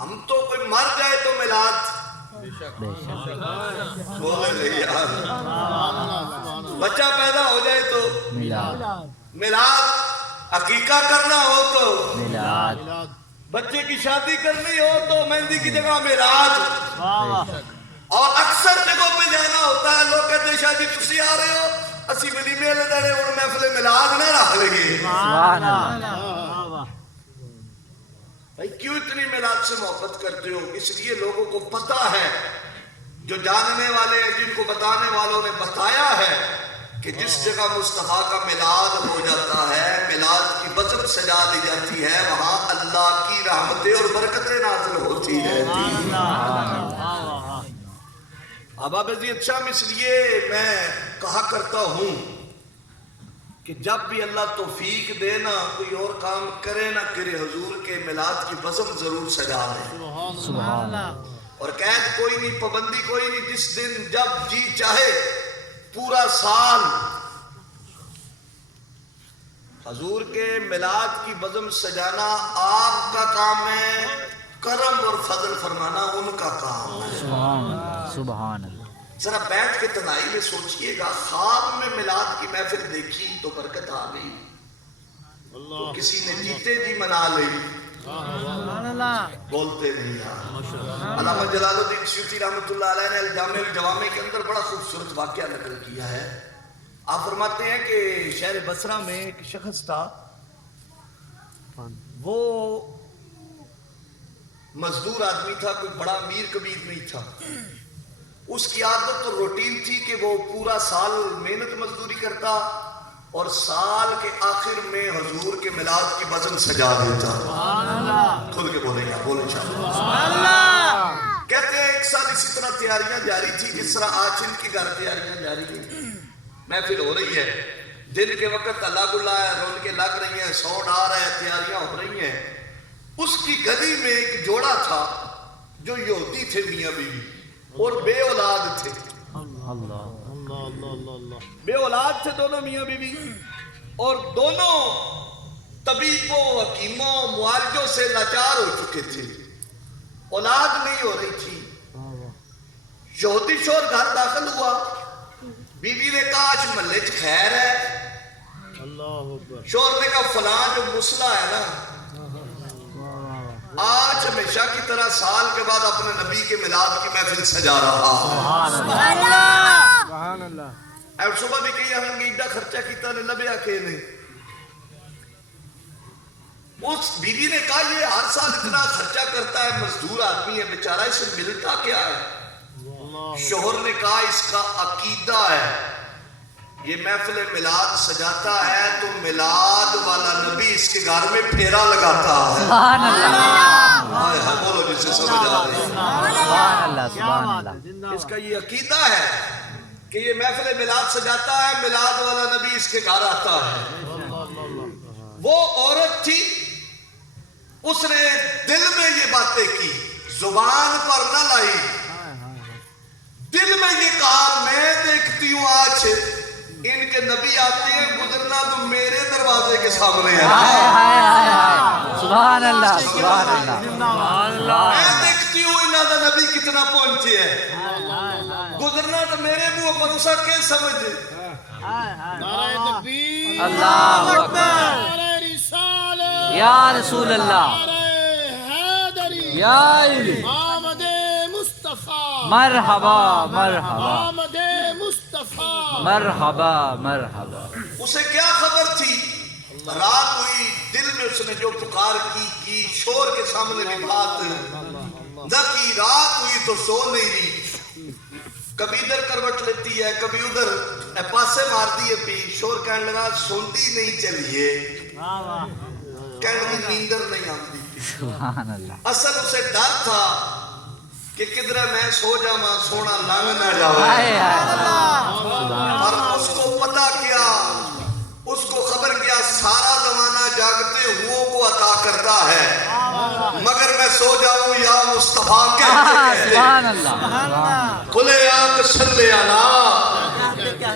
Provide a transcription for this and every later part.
ہم تو کوئی مر جائے تو میلاد بولے یار، بچہ پیدا ہو جائے تو میلاد، عقیقہ کرنا ہو تو میلاد، بچے کی شادی کرنی ہو تو مہندی کی جگہ میلاد، اور اکثر جگہوں پہ جانا ہوتا ہے لوگ کہتے ہیں شادی تسی آ رہے ہو اسی بلی میلے دڑے اور محفل میلاد نہ رکھ لگے۔ سبحان اللہ۔ بھائی کیوں اتنی میلاد سے محبت کرتے ہو؟ اس لیے لوگوں کو پتا ہے، جو جاننے والے ہیں جن کو بتانے والوں نے بتایا ہے کہ جس جگہ مصطفیٰ کا میلاد ہو جاتا ہے، میلاد کی بزم سجا دی جاتی ہے، وہاں اللہ کی رحمتیں اور برکتیں نازل ہوتی رہتی ہیں۔ احباب عزیز شام، اس لیے میں کہا کرتا ہوں کہ جب بھی اللہ توفیق دے نا کوئی اور کام کرے نہ کرے، حضور کے میلاد کی بزم ضرور سجا لے۔ سبحان اللہ۔ اور قید کوئی نہیں، پابندی کوئی نہیں، جس دن جب جی چاہے پورا سال حضور کے میلاد کی بزم سجانا آپ کا کام ہے، کرم اور فضل فرمانا ان کا کام ہے۔ سبحان اللہ، سبحان اللہ۔ ذرا بیٹھ کے تنہائی میں سوچئے گا، خواب میں میلاد کی محفل دیکھی تو برکت آ گئی، تو کسی نے جیتے جی منا لی، بولتے نہیں یار۔ علامہ جلال الدین سیوطی رحمۃ اللہ علیہ نے الجامع الجوامع کے اندر بڑا خوبصورت واقعہ نقل کیا ہے۔ آپ فرماتے ہیں کہ شہر بصرہ میں ایک شخص تھا، وہ مزدور آدمی تھا، کوئی بڑا امیر کبیر نہیں تھا۔ اس کی عادت اور روٹین تھی کہ وہ پورا سال محنت مزدوری کرتا اور سال کے آخر میں حضور کے میلاد کی بزم سجا دیتا۔ کھل کے بولیں گا، بولیں انشاءاللہ۔ کہتے ہیں ایک سال اسی طرح تیاریاں جاری تھی جس طرح آج ان کی گھر تیاریاں جاری ہیں، محفل ہو رہی ہے، دن کے وقت اللہ گلا ہے، رونقیں لگ رہی ہیں، ساؤنڈ آ رہا ہے، تیاریاں ہو رہی ہیں۔ اس کی گلی میں ایک جوڑا تھا جو یہودی تھے، میاں بیوی، اور بے اولاد تھے، بے اولاد تھے دونوں میاں بیوی، اور دونوں طبیبوں، حکیموں، معالجوں سے لاچار ہو چکے تھے، اولاد نہیں ہو رہی تھی۔ یہودی شور گھر داخل ہوا، بیوی نے کہا آج محلے چ خیر ہے، شور نے کہا فلاں جو مسئلہ ہے نا، آج ہمیشہ کی طرح سال کے بعد اپنے نبی کے میلاد کی محفل سجا رہا۔ سبحان اللہ۔ اور صبح بھی کہی ہم ایڈا خرچہ کیتا نے لبیا کے نے۔ اس بیوی نے کہا یہ ہر سال اتنا خرچہ کرتا ہے، مزدور آدمی ہے بیچارہ، اسے ملتا کیا ہے؟ شوہر نے کہا اس کا عقیدہ ہے، یہ محفل میلاد سجاتا ہے تو میلاد والا نبی اس کے گھر میں پھیرا لگاتا ہے۔ سبحان اللہ۔ بولو جسے سمجھ آ رہی ہے۔ سبحان اللہ، سبحان اللہ۔ اس کا یہ عقیدہ ہے کہ یہ محفل میلاد سجاتا ہے، میلاد والا نبی اس کے گھر آتا ہے۔ وہ عورت تھی، اس نے دل میں یہ باتیں کی، زبان پر نہ لائی، دل میں یہ کہا میں دیکھتی ہوں آج ان کے نبی آتے ہیں، گزرنا تو میرے دروازے کے سامنے ہے۔ سبحان اللہ، سبحان اللہ۔ میں دیکھتی ہوں انہاں دا نبی کتنا پہنچے ہے، گزرنا تو میرے منہ پر اسا کے سمجھ۔ نعرہ تکبیر، اللہ اکبر، نعرہ رسالت، یا رسول اللہ، نعرہ حیدری، یا علی، آمد مصطفیٰ، مرحبا مرحبا آمد مصطفیٰ۔ مرحبا مرحبا۔ اسے کیا خبر تھی؟ رات ہوئی، دل میں اس نے جو پکار کی، شور کے سامنے بھی بات نہ کی، رات ہوئی تو سو نہیں رہی، کبھی ادھر کروٹ لیتی ہے کبھی ادھر، پاسے مار دیے پی، شور کہنے لگا سنتی نہیں چلیے، کہنے لگی نیندر نہیں آتی۔ سبحان اللہ۔ اصل اسے ڈر تھا کہ کدھر میں سو جاواں سونا لنگ نہ جاوے، اور اس کو پتا کیا، اس کو خبر کیا سارا زمانہ جاگتے ہوں کو عطا کرتا ہے، مگر میں سو جاؤں یا مصطفیٰ کہتے کہتے سبحان اللہ۔ کھلے آنکھ صلی اللہ،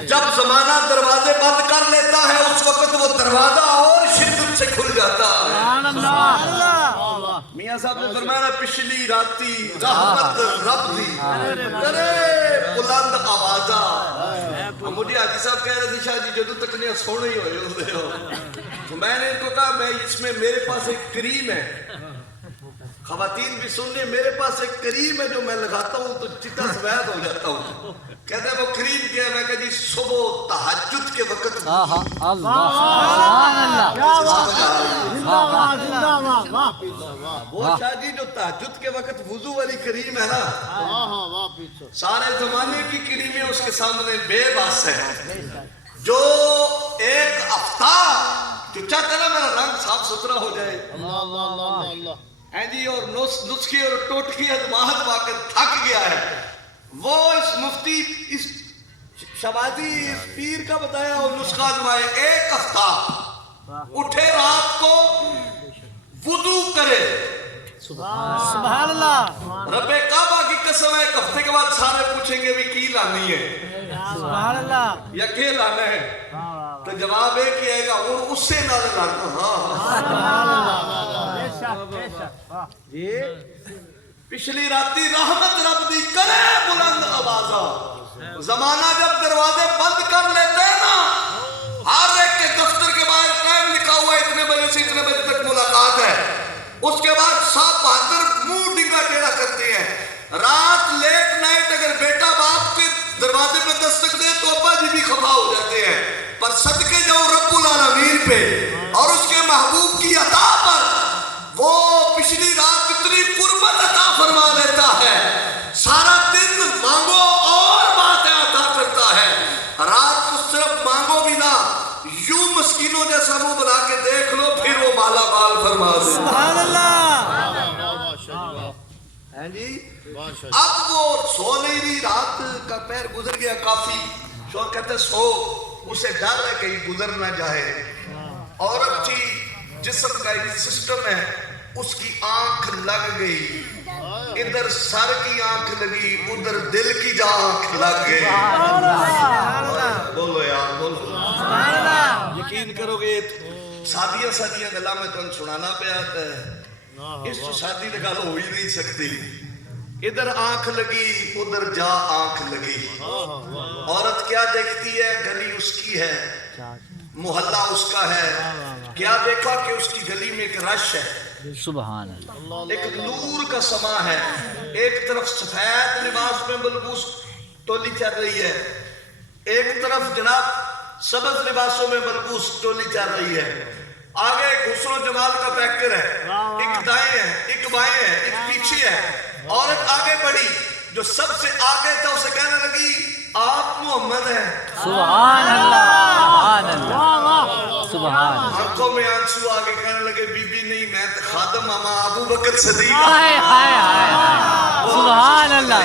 جب زمانہ دروازے بند کر لیتا ہے اس وقت وہ دروازہ اور شدت سے کھل جاتا ہے. میاں صاحب نے فرمایا پچھلی راتی رحمت رب دی کرے بلند آوازہ. مجھے حاجی صاحب کہہ رہے تھے شاہ جی جدو تک نہیں سونے ہی ہوئے ہوتے ہو. تو میں نے ان کو کہا میں اس میں میرے پاس ایک کریم ہے, خواتین بھی سننے, میرے پاس ایک کریم ہے جو میں لگاتا ہوں تو چٹا سفید ہو جاتا ہوں. کہتے ہیں وہ کریم کیا ہے؟ میں کہا جی صبح تہجد کے وقت. وہ شاہ جی جو تہجد کے وقت وضو والی کریم ہے نا, سارے زمانے کی کریمیں اس کے سامنے بے بس ہے. جو ایک ہفتہ جو چاہتا نا میرا رنگ صاف ستھرا ہو جائے جی, اور نسخی اور ٹوٹکی ادماہد واقع تھک گیا ہے, وہ اس مفتی اس شبازی پیر کا بتایا اور نسخہ آزمائے. ایک ہفتہ اٹھے رات کو وضو کرے. سبحان اللہ. رب کعبہ کی قسم ہے, ایک ہفتے کے بعد سارے پوچھیں گے بھی کی لانی ہے, سبحان اللہ, یا کہ لانا ہے, تو جواب ایک ہی آئے گا اور اس سے نہ لانا. پچھلی راتی رحمت رب دی کرے بلند آوازہ. زمانہ جب دروازے بند کر لیتے ہیں نا, ہر ایک کے دفتر کے باہر ٹائم لکھا ہوا ہے اتنے بجے سے اتنے بجے تک ملاقات ہے. اس کے بعد صاحب بہادر منہ ڈنگا ٹیڑھا کرتے ہیں. رات لیٹ نائٹ اگر بیٹا باپ کے دروازے پہ دستک دے تو ابا جی بھی خفا ہو جاتے ہیں, پر صدقے جاؤ رب العالمین پہ اور اس کے محبوب کی عطا پر. وہ پچھلی رات کتنی قربت عطا فرما لیتا ہے, سارا دن مانگو اور باتیں عطا کرتا ہے. رات کو صرف مانگو بھی نہ, یوں مسکینوں جیسا منہ بنا کے دیکھ لو, پھر وہ مالا مال فرما دے. سبحان اللہ. جی اب وہ سو نہیں رہی, رات کا پیر گزر گیا کافی. شوہر کہتے سو, اسے ڈر ہے کہیں گزر نہ جائے. عورت تھی, جسم کا ایک سسٹم ہے, اس کی آنکھ لگ گئی, ادھر سر کی آنکھ لگی, ادھر دل کی جا آنکھ لگ گئی. بولو یار بولو. یقین کرو گے سادیاں گلا میں تمہیں سنانا پہ آتا ہے, اس تو شادی لگا ہو ہی نہیں سکتی. ادھر آنکھ لگی, ادھر جا آنکھ لگی. عورت کیا دیکھتی ہے؟ گلی اس کی ہے, محلہ اس کا ہے. کیا دیکھا کہ اس کی گلی میں ایک رش ہے, سبحان اللہ, ایک نور کا سما ہے. ایک طرف سفید لباس میں ملبوس ٹولی چل رہی ہے, ایک طرف جناب سبز لباسوں میں ملبوس ٹولی چل رہی ہے. آگے ایک حسن و جمال کا فیکٹر ہے, ایک دائیں ہے, ایک بائیں ہے, ایک پیچھے ہے. عورت آگے بڑھی, جو سب سے آگے تھا اسے کہنے لگی آپ محمد ہیں. سبحان اللہ, سبحان اللہ, سبحان اللہ. آنکھوں میں آنسو آگے کہنے لگے بی بی نہیں, میں خادم ماما ابو بکر صدیق. ہائے ہائے ہائے, سبحان اللہ.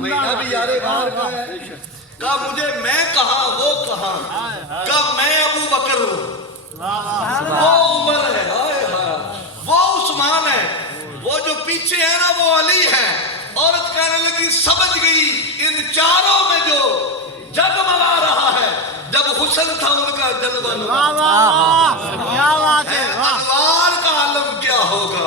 میں بھی یارے باہر کا ہے, کہا مجھے میں کہا وہ کہا, کہا میں ابو بکر ہوں, وہ عمر ہے, وہ عثمان ہے, وہ جو پیچھے ہے نا وہ علی ہے. عورت کہنے لگی سمجھ گئی ان چاروں میں جو جگمگا رہا ہے, جب حسن تھا ان کا جلوہ انوار کا عالم کیا ہوگا.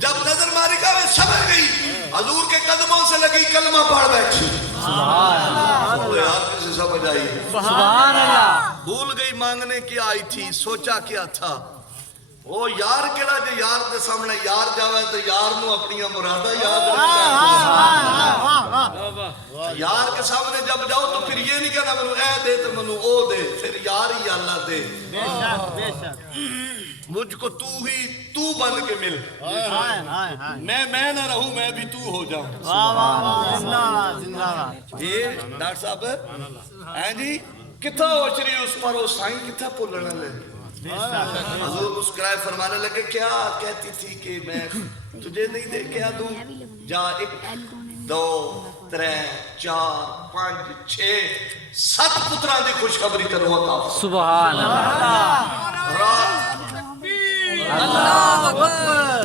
جب نظر ماری کا میں سمجھ گئی, حضور کے قدموں سے لگی کلمہ پڑھ بیٹھی. آپ سے سمجھ آئی. سبحان اللہ. بھول گئی مانگنے کیا آئی تھی, سوچا کیا تھا. وہ یار کہڑا جو یار دے سامنے یار جاوے تو یار نو اپنی مرادہ یاد رکھتا ہے. یار کے سامنے جب جاؤ تو پھر یہ نہیں کہنا منو اے دے تو منو او دے, پھر یار ہی اللہ دے. مجھ کو تو بن کے مل, میں نہ رہوں, میں بھی تو ہو جاؤں. جی ڈاکٹر صاحب ہیں جی, کتھا اوچری اس پر وہ سائن کتھا پھولنا لے. حضور مسکرائے فرمانے لگے کیا کہتی تھی کہ میں تجھے نہیں دے کیا دوں. جا 1 2 3 4 5 6 7 پتران دی خوشخبری تنو عطا. سبحان اللہ, اللہ اکبر.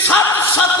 7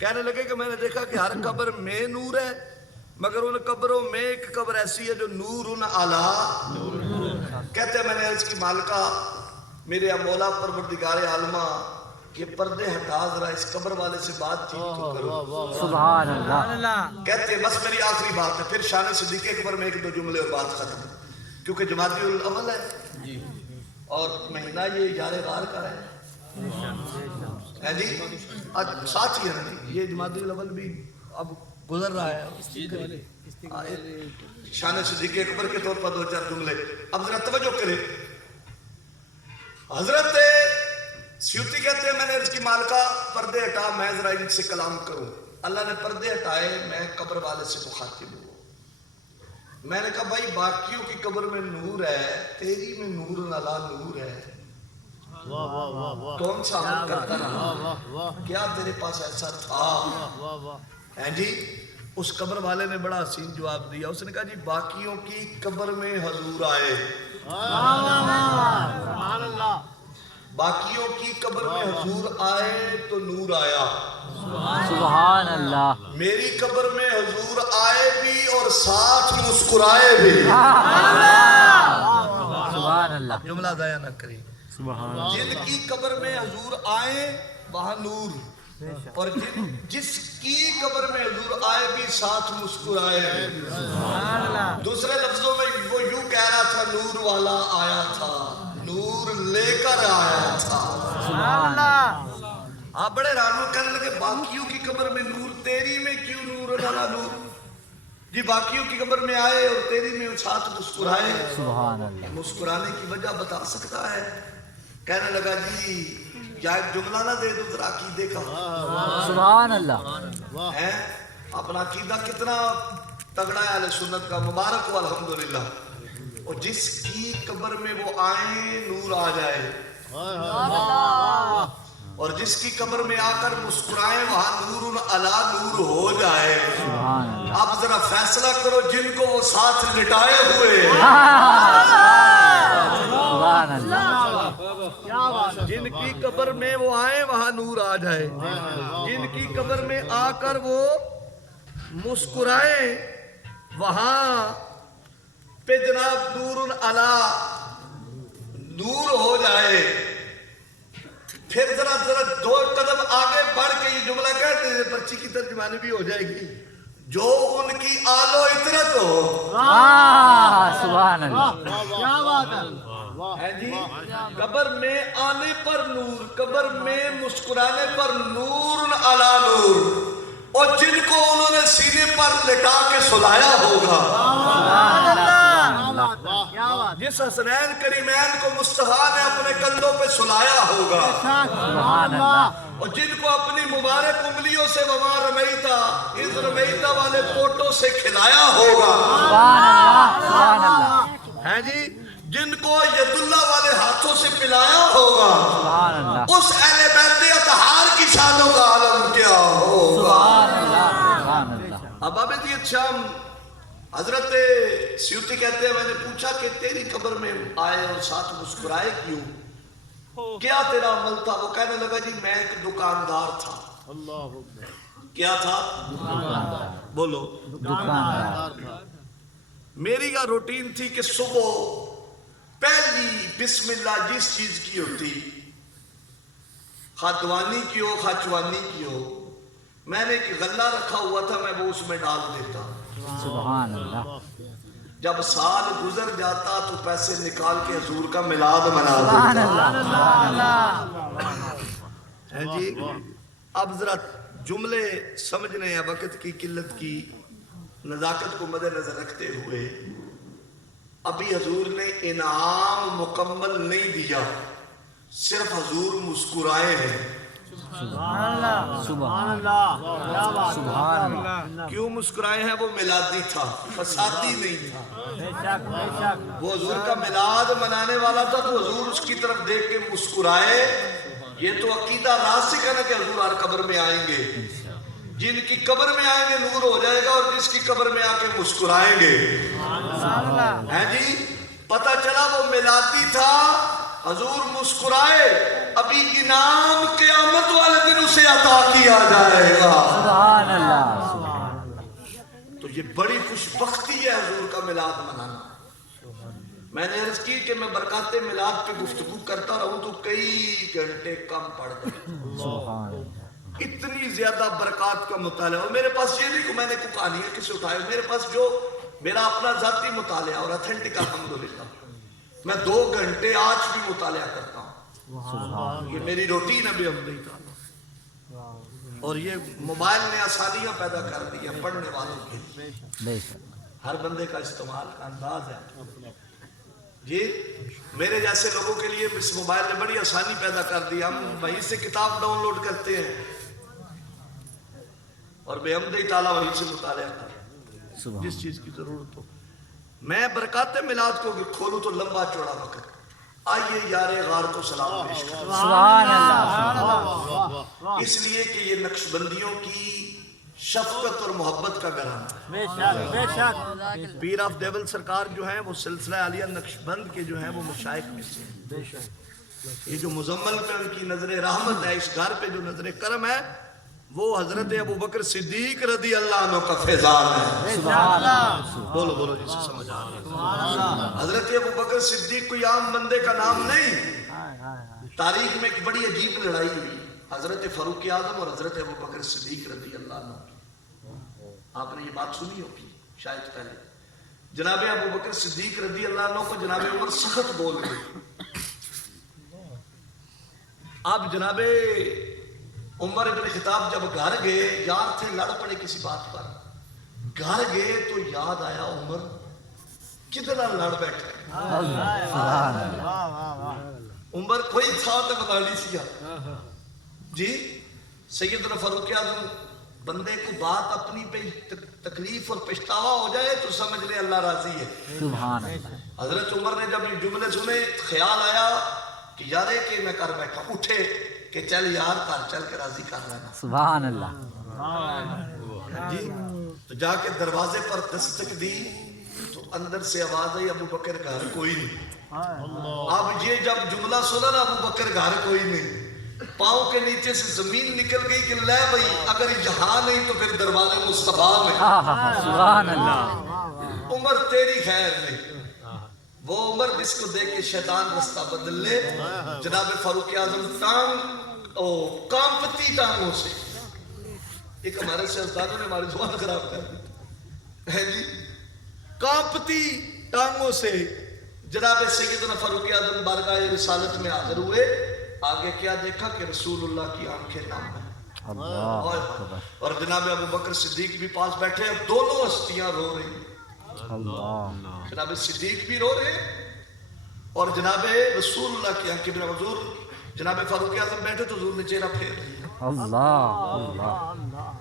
کہنے لگے کہ میں نے دیکھا کہ ہر قبر میں نور ہے، مگر ان قبروں میں ایک قبر ایسی ہے جو نور اعلیٰ۔ کہتے ہیں میں نے عرض کی مالکہ میرے مولا پروردگار عالمہ یہ پردے ہٹا ذرا اس قبر والے سے بات چیت تو کرو۔ سبحان اللہ۔ کہتے ہیں بس میری آخری بات ہے، پھر شان صدیق اکبر میں ایک دو جملے اور بات ختم، کیونکہ جمادی الاول ہے اور مہینہ یہ یار غار کا ہے جی، ساتھ ہی ہے نا جی، یہ جمادی الاول بھی اب گزر رہا ہے۔ شان صدیق اکبر کے طور پر دو چار جملے اب ذرا توجہ کرے۔ حضرت سیوطی کہتے ہیں میں نے عرض کی مالکہ پردے ہٹا میں ذرا ان سے کلام کروں۔ اللہ نے پردے ہٹائے، میں قبر والے سے مخاطب ہوں۔ میں نے کہا بھائی باقیوں کی قبر میں نور ہے، تیری میں نور اعلیٰ نور ہے، کون سا عمل کرتا رہا؟ کیا تیرے پاس ایسا تھا؟ ہیں جی، اس قبر والے نے بڑا حسین جواب دیا، اس نے کہا جی باقیوں کی قبر میں حضور آئے، باقیوں کی قبر میں حضور آئے تو نور آیا، سبحان اللہ۔ میری قبر میں حضور آئے بھی اور ساتھ مسکرائے بھی۔ سبحان اللہ۔ جملہ ضائع نہ کری۔ سبحان اللہ۔ جن کی قبر میں حضور آئے وہاں نور، اور جس کی قبر میں حضور آئے بھی ساتھ مسکرائے بھی۔ دوسرے لفظوں میں وہ یوں کہہ رہا تھا نور والا آیا تھا، نور لے کر آیا تھا۔ سبحان اللہ۔ آپ بڑے رانو کہنے لگے باقیوں کی قبر میں نور، تیری میں کیوں نور والا نور؟ جی باقیوں کی قبر میں آئے اور تیری میں ساتھ مسکرائے۔ سبحان اللہ۔ مسکرانے کی وجہ بتا سکتا ہے؟ کہنے لگا جی یا ایک جملہ نہ دے دو ذرا عقیدے کا۔ سبحان اللہ۔ ہے اپنا عقیدہ کتنا تگڑا ہے اہل سنت کا، مبارک ہو الحمدللہ۔ اور جس کی قبر میں وہ آئیں نور آ جائے، اور جس کی قبر میں آ کر مسکرائیں وہاں نور علی نور ہو جائے۔ سبحان اللہ۔ اب ذرا فیصلہ کرو جن کو وہ ساتھ لٹائے ہوئے، سبحان اللہ۔ جن کی قبر میں وہ آئے وہاں نور آ جائے، جن کی قبر میں آ کر وہ مسکرائیں وہاں پہ جناب نور علی نور ہو جائے۔ پھر ذرا دو قدم آگے بڑھ کے یہ جملہ کہتے ہیں، پرچی کی ترجمانی بھی ہو جائے گی، جو ان کی آل و اطرت ہو۔ سبحان اللہ۔ کیا بات ہے جی قبر میں آنے پر نور، قبر میں مسکرانے پر نور علی نور، اور جن کو انہوں نے سینے پر لٹا کے سلایا ہوگا، جس حسنین کریمین کو مصطفیٰ نے اپنے کندھوں پہ سلایا ہوگا، سبحان اللہ۔ اور جن کو اپنی مبارک انگلیوں سے وما رمیتا اس رمیتا والے پوٹوں سے کھلایا ہوگا، سبحان اللہ۔ سبحان اللہ۔ ہیں جی جن کو ید اللہ والے ہاتھوں سے پلایا ہوگا، سبحان اللہ۔ اس اہل بیت اطہار کی شانوں کا عالم کیا ہوگا۔ سبحان اللہ۔ سبحان اللہ۔ اب عابد شام حضرت سیوطی کہتے ہیں میں نے پوچھا کہ تیری قبر میں آئے اور ساتھ مسکرائے کیوں، کیا تیرا عمل تھا؟ وہ کہنے لگا جی میں ایک دکاندار تھا۔ کیا تھا؟ بولو۔ دکاندار۔ میری کا روٹین تھی کہ صبح پہلی بسم اللہ جس چیز کی ہوتی، خاتوانی کی ہو خاچوانی کی ہو، میں نے ایک غلہ رکھا ہوا تھا، میں وہ اس میں ڈال دیتا۔ سبحان اللہ۔ جب سال گزر جاتا تو پیسے نکال کے حضور کا میلاد منا سبحان دیتا۔ اللہ۔ ہے جی اب ذرا جملے سمجھنے ہیں، وقت کی قلت کی نزاکت کو مد نظر رکھتے ہوئے ابھی حضور نے انعام مکمل نہیں دیا، صرف حضور مسکرائے ہیں۔ سبحان اللہ سبحان اللہ کیا بات سبحان اللہ۔ کیوں مسکرائے ہیں؟ وہ میلادی تھا، فسادی نہیں تھا۔ بے شک بے شک وہ حضور کا میلاد منانے والا تھا تو حضور اس کی طرف دیکھ کے مسکرائے۔ یہ تو عقیدہ راسخ ہے نا کہ حضور ہر قبر میں آئیں گے، جن کی قبر میں آئیں گے نور ہو جائے گا، اور جس کی قبر میں آ کے مسکرائیں گے۔ سبحان اللہ ہیں جی پتہ چلا وہ میلادی تھا حضور مسکرائے ابھی انعام قیامت والے دن اسے عطا کیا جائے گا. سبحان اللہ. تو یہ بڑی خوش بختی ہے حضور کا میلاد منانا. میں نے عرض کی کہ میں برکات میلاد پہ گفتگو کرتا رہوں تو کئی گھنٹے کم پڑ جائیں. سبحان اللہ. اتنی زیادہ برکات کا مطالعہ. اور میرے پاس یہ نہیں کہ میں نے کوئی کہانی ہے کسی اٹھائے. میرے پاس جو میرا اپنا ذاتی مطالعہ اور اتھینٹک الحمدللہ میں 2 گھنٹے آج بھی مطالعہ کرتا ہوں. یہ میری روٹین ہے بے عملی تعالیٰ. اور یہ موبائل نے آسانیاں پیدا کر دی ہیں پڑھنے والوں کے. بے شک. ہر بندے کا استعمال کا انداز ہے. جی میرے جیسے لوگوں کے لیے اس موبائل نے بڑی آسانی پیدا کر دی. ہم وہیں سے کتاب ڈاؤن لوڈ کرتے ہیں اور بے حمدِ تعالیٰ وہیں سے مطالعہ کرتے ہیں جس چیز کی ضرورت ہو. میں برکات میلاد کو کھولوں تو لمبا چوڑا وقت. آئیے یار غار کو سلام پیش کریں. سبحان اللہ. اس لیے کہ یہ نقشبندیوں کی شفقت اور محبت کا گھرانہ ہے. بے شک بے شک. پیر آف دیول سرکار جو ہیں وہ سلسلہ عالیہ نقشبند کے جو ہیں وہ مشائخ میں سے ہیں. بے شک. یہ جو مزمل پہ ان کی نظر رحمت ہے, اس گھر پہ جو نظر کرم ہے, وہ حضرت ابو بکر صدیق رضی اللہ عنہ کا فیضان ہے. بولو بولو جسے سمجھ آ رہا ہے. حضرت ابو بکر صدیق کوئی عام بندے کا نام نہیں. تاریخ میں ایک بڑی عجیب لڑائی ہوئی حضرت فاروق اعظم اور حضرت ابو بکر صدیق رضی اللہ عنہ. آپ نے یہ بات سنی ہوگی شاید پہلے. جناب ابو بکر صدیق رضی اللہ عنہ کو جناب عمر سخت بول گئے. آپ جناب عمر ابن خطاب جب گھر گئے, یار تھے لڑ پڑے کسی بات پر, گھر گئے تو یاد آیا عمر کتنا لڑ بیٹھے. عمر کوئی تھا تو بتا نہیں سیا جی. سیدنا فاروق اعظم بندے کو بات اپنی پہ تکلیف اور پچھتاوا ہو جائے تو سمجھ لے اللہ راضی ہے. سبحان اللہ. حضرت عمر نے جب یہ جملے سنے خیال آیا کہ یارے کہ میں کر بیٹھا, اٹھے کہ چل یار کر چل کے راضی کر لینا. سبحان اللہ. جی تو جا کے دروازے پر دستک دی تو اندر سے آواز آئی ابو بکر گھر کوئی نہیں. اب یہ جب جملہ سنا نا ابو بکر گھر کوئی نہیں, پاؤں کے نیچے سے زمین نکل گئی کہ لے بھائی اگر یہاں نہیں تو پھر دروازے مصطفیٰ میں. سبحان اللہ. عمر تیری خیر نہیں. وہ عمر جس کو دیکھ کے شیطان رستہ بدل لے. جناب فاروق اعظم کانپتی ٹانگوں سے, ایک ہمارے سیاستدانوں نے ہماری زبان خراب کر دی ہے جی, کانپتی ٹانگوں سے جناب سیدنا فاروق اعظم بارگاہ رسالت میں حاضر ہوئے. آگے کیا دیکھا کہ رسول اللہ کی آنکھیں نم ہیں. اور جناب ابو بکر صدیق بھی پاس بیٹھے ہیں. دونوں ہستیاں رو رہی ہیں. جناب صدیق بھی رو رہے اور جناب رسول اللہ کی آنکھیں بھی. حضور جناب فاروق اعظم بیٹھے تو حضور نے چہرہ پھیر دیا.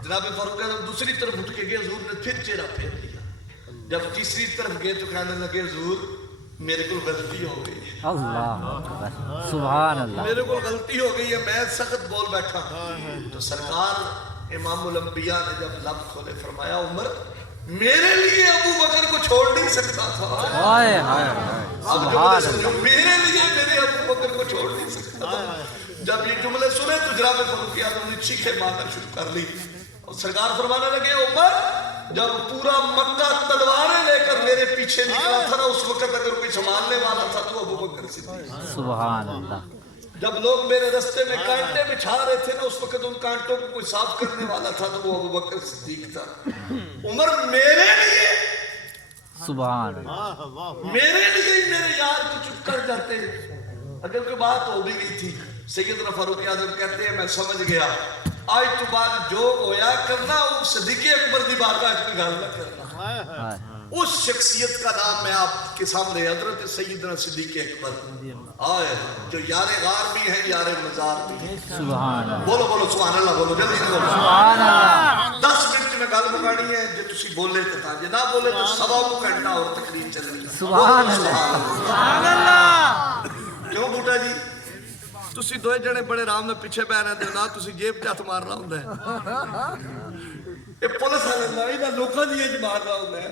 جناب فاروق اعظم دوسری طرف اٹھ کے گئے, حضور نے پھر چہرہ پھیر دیا. جب تیسری طرف گئے تو کہنے لگے حضور میرے کو غلطی ہو گئی ہے. سبحان اللہ. میرے کو غلطی ہو گئی ہے, میں سخت بول بیٹھا. تو سرکار امام الانبیاء نے جب لب کھولے فرمایا عمر میرے لیے ابو بکر کو چھوڑ نہیں سکتا تھا. میرے لیے میرے ابو بکر کو چھوڑ نہیں سکتا تھا. جب یہ جملے سنے تو جناب فاروق اعظم نے چیخیں مارنا شروع کر لی اور سرکار فرمانے لگے عمر جب پورا مکہ تلواریں لے کر میرے پیچھے نکلا تھا نا, اس وقت اگر کوئی سنبھالنے والا تھا تو ابو بکر صدیق. سبحان اللہ. جب لوگ میرے رستے میں کانٹے بچھا رہے تھے نا, اس وقت ان کانٹوں کو کوئی صاف کرنے والا تھا تو وہ ابو بکر صدیق تھا. عمر میرے لیے سبحان اللہ. میرے لیے میرے یار کو چپ کر جاتے. اگر کوئی بات ہو بھی گئی تھی سیدنا فاروق اعظم کہتے ہیں میں سمجھ گیا آج تو بعد جو ہویا کرنا صدیق اکبر دی بارگاہ کی گل نہ کرنا. اس شخصیت کا نام میں آپ کے سامنے حضرت سیدنا صدیق اکبر آئے جو یار غار بھی ہیں یار مزار بھی ہیں. سبحان اللہ. بولو بولو سبحان اللہ بولو جلدی بولو. سبحان اللہ. 10 منٹ میں گل مکانی ہے جو تسی بولے تے تھا جے نہ بولے تو سوا کو گھنٹہ اور تقریر چلنی. سبحان اللہ. سبحان اللہ. کیوں بوٹا جی تسی دوئے جنے بڑے آرام میں پیچھے پہ رہے نہ تسی جیب چ ہاتھ مار رہا ہوندا ہے. یہ پولیس والے نہ لوکاں دی اج مار رہا ہوندا ہے.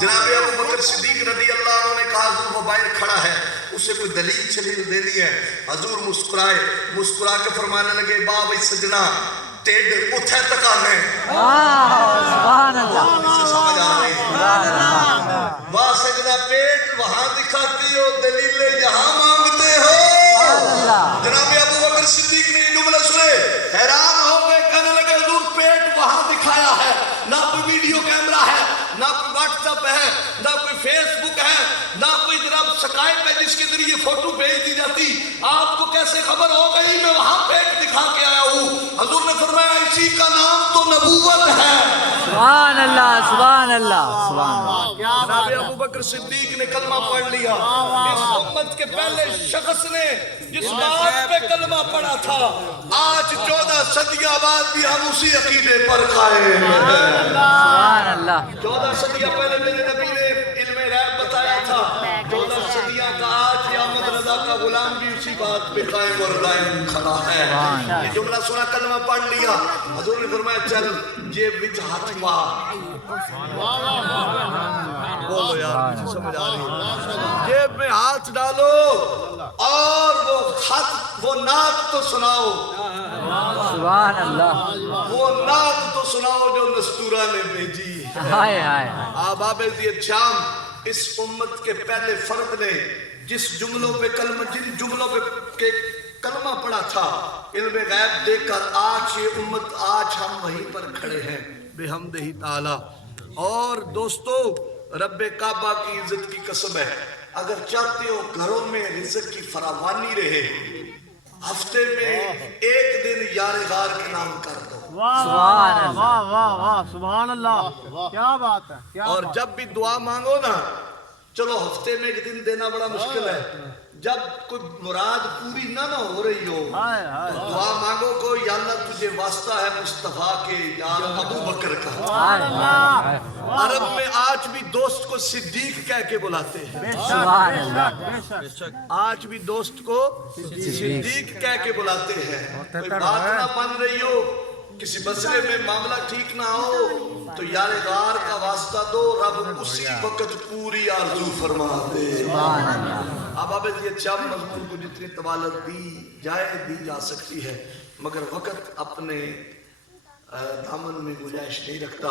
جناب ابو بکر صدیق رضی اللہ عنہ نے کہا حضور وہ باہر کھڑا ہے، اسے کوئی دلیل چلیل دینی ہے۔ حضور مسکرائے، مسکرا کے فرمانے لگے بابا سجنا ٹیڈ اتھے تک آنے۔ سبحان اللہ، اسے سمجھ آ رہی ہے، واہ سجنا پیٹ وہاں دکھاتی ہو، دلیلیں یہاں مانگتے ہو۔ جناب ابو بکر صدیق نے یہ جملہ سنے، حیران ہو گئے، کہنے لگے حضور پیٹ وہاں دکھایا ہے، نہ کوئی ویڈیو کیمرہ ہے، نہ کوئی واٹس ایپ ہے، نہ کوئی فیس بک ہے، نہ کوئی جناب سکائپ ہے جس کے ذریعے فوٹو بھیج دی جاتی، آپ کو کیسے خبر ہو گئی میں وہاں پیٹ دکھا کے آیا ہوں؟ حضور نے فرمایا اسی کا نام تو نبوت ہے۔ سبحان اللہ، سبحان اللہ، سبحان اللہ۔ جناب ابو بکر صدیق نے کلمہ پڑھ لیا، اس امت کے پہلے شخص نے جس بات پہ کلمہ پڑھا تھا، آج 14 صدیاں بعد بھی ہم اسی عقیدے پر قائم ہیں۔ سبحان اللہ، 14 صدیاں پہلے میرے نبی نے علم غیب بتایا تھا، 14 صدیاں کا آج احمد رضا کا غلام بھی اسی بات پہ قائم اور دائم کھڑا ہے۔ یہ جملہ سنا، کلمہ پڑھ لیا، حضور نے فرمایا چل جیب وچ ہاتھ مار۔ بولو یار مجھے سمجھ آ رہی ہے، جیب میں ہاتھ ڈالو اور وہ خط، وہ نعت تو سناؤ، سبحان اللہ، وہ نعت تو سناؤ جو نستورہ نے بھیجی۔ ہائے ہائے، آباب زید شام اس امت کے پہلے فرد نے جس جملوں پہ کلمہ، جن جملوں پہ کلمہ پڑا تھا، علم غیب دے کر آج یہ امت، آج ہم وہیں پر کھڑے ہیں بحمدہ تعالی۔ اور دوستو رب کعبہ کی عزت کی قسم ہے، اگر چاہتے ہو گھروں میں رزق کی فراوانی رہے، ہفتے میں ایک دن یار غار کا نام کر دو۔ سبحان اللہ، واہ واہ واہ، سبحان اللہ، کیا بات ہے، کیا اور بات۔ جب بھی دعا مانگو نا، چلو ہفتے میں ایک دن دینا بڑا مشکل ہے، جب کوئی مراد پوری نہ ہو رہی ہو ہائے ہائے، تو دعا مانگو کو یا اللہ تجھے واسطہ ہے مصطفیٰ کے یا ابو بکر کا۔ ہائے ہائے، عرب میں آج بھی دوست کو صدیق کہہ کے بلاتے ہیں، بے شک، سبحان بے اللہ، شک، بے شک۔ آج بھی دوست کو صدیق کہہ کے بلاتے ہیں۔ کوئی بات نہ بن رہی ہو، کسی مسئلے میں معاملہ ٹھیک نہ ہو تو یار غار کا واسطہ دو، رب اسی وقت پوری آرزو فرما دے۔ سبحان اللہ، اب اب یہ چم مضمون کو جتنی طوالت دی جا سکتی ہے، مگر وقت اپنے دامن میں گنجائش نہیں رکھتا۔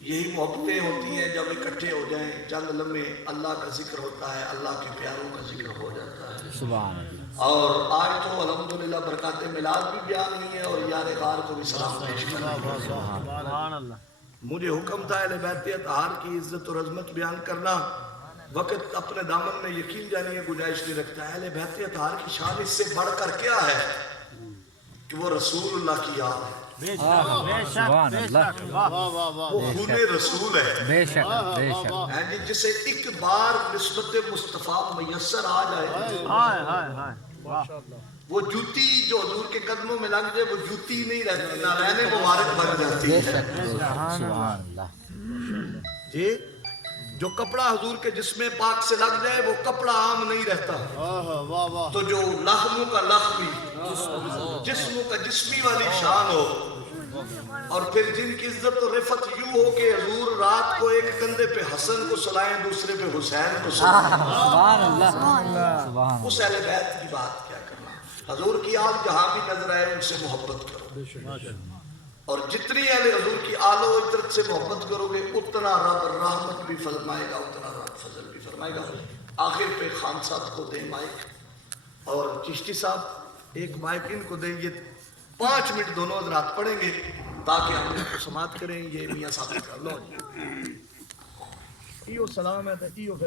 یہی محبتیں ہوتی ہیں جب اکٹھے ہو جائیں، چند لمحے اللہ کا ذکر ہوتا ہے، اللہ کے پیاروں کا ذکر ہو جاتا ہے۔ سبحان اللہ، اور آج تو الحمدللہ برکات میلاد بھی بیان ہوئی ہے اور یار غار کو بھی سلام پیش کرنا ہے۔ سبحان اللہ۔ مجھے حکم تھا اہل بیت اطہار کی عزت اور عظمت بیان کرنا، وقت اپنے دامن میں یقین جانے کی گنجائش نہیں رکھتا۔ اہل بیت اطہار کی شان اس سے بڑھ کر کیا ہے کہ وہ رسول اللہ کی یاد ہے، بے شک، بے شک، سبحان بے اللہ، شک، واہ واہ واہ، وہ خون رسول ہے، بے شک، بے شک، ہے جی، جسے ایک بار نسبت مصطفیٰ میسر آ جائے، ہائے ہائے ہائے، واہ، وہ جوتی جو حضور کے قدموں میں لگ جائے وہ جوتی نہیں رہتی، نالین مبارک بن جاتی بے ہے۔ شک، بے شک، سبحان اللہ، جی جو کپڑا حضور کے جسم پاک سے لگ جائے وہ کپڑا عام نہیں رہتا، واہ واہ، تو جو لخموں کا لخمی، جسموں کا جسمی والی شان ہو، اور پھر جن کی عزت و رفت یوں ہو کہ حضور رات کو ایک کندھے پہ حسن کو سلائیں، دوسرے پہ حسین کو سلائیں، سبحان اللہ، سبحان اس اہل بیت کی بات کیا کرنا۔ حضور کی آل جہاں بھی نظر آئے ان سے محبت کرو، اور جتنی اہل حضور کی آل و عطرت سے محبت کرو گے اتنا رب رحمت بھی فرمائے گا، اتنا رب فضل بھی فرمائے گا۔ آخر پہ خان صاحب کو دیں مائک، اور چشتی صاحب ایک مائک ان کو دیں، یہ 5 منٹ دونوں حضرات پڑھیں گے تاکہ ہم ان کو سماعت کریں۔ یہ میاں صاحب کا لو ایو سلام ہے تو ایو پھر